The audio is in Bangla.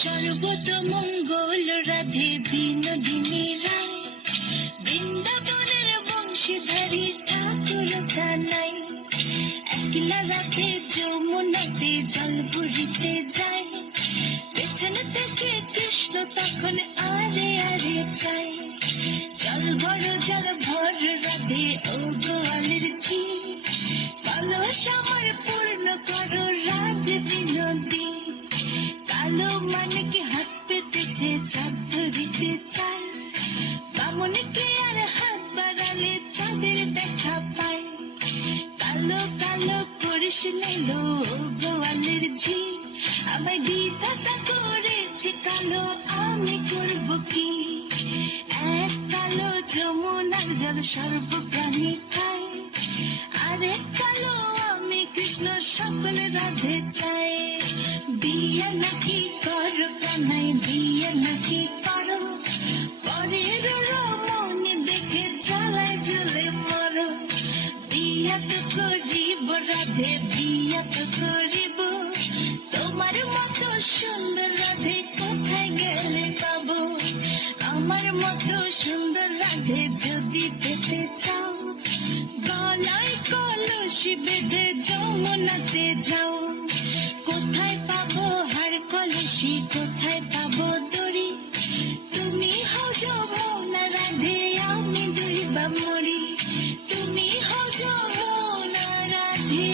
সর্বতমঙ্গল রাধে বিনোদিনী রায়, বৃন্দাবনের বংশীধারী ঠাকুর কানাই। একলা রাতে যমুনাতে জল ভরিতে যায়, পেছনে থেকে কৃষ্ণ তখন আরে আরে চাই। জল ভর রাধে ও গোয়ালের ঝি, কলস আমার পূর্ণ করো রাধে বিনোদী। কালো মানিকে হাত পেতেছে চাঁদ ধরিতে চাই, বামনকে আর হাত বাড়ালে চাঁদের দেখা পায়। কালো কালো করিস নিল গোয়ালের ঝি, আমায় বিধাতা করেছে কালো, আমি করব কি? এক কালো যমুনার জল সর্বপ্রাণী খায়, আরেক কালো আমি কৃষ্ণ সকল রাধে চাই। বিয়ে নাকি করো কানাই, বিয়ে নাকি করো, পরের রমণী দেখে জ্বালায় জ্বলে মরো। বিয়া তো করিব রাধে, বিয়া তো করিব, তোমার মতো সুন্দর রাধে কোথায় গেলে পাবো? আমার মতো সুন্দর রাধে যদি পেতে চাও, গলায় কলসি বেঁধে যমুনাতে যাও। কোথায় পাবো হার কলসি, কোথায় পাবো দড়ি? তুমি হও যমুনা রাধে, আমি দুইবা মরি। তুমি হও যমুনা রাধে।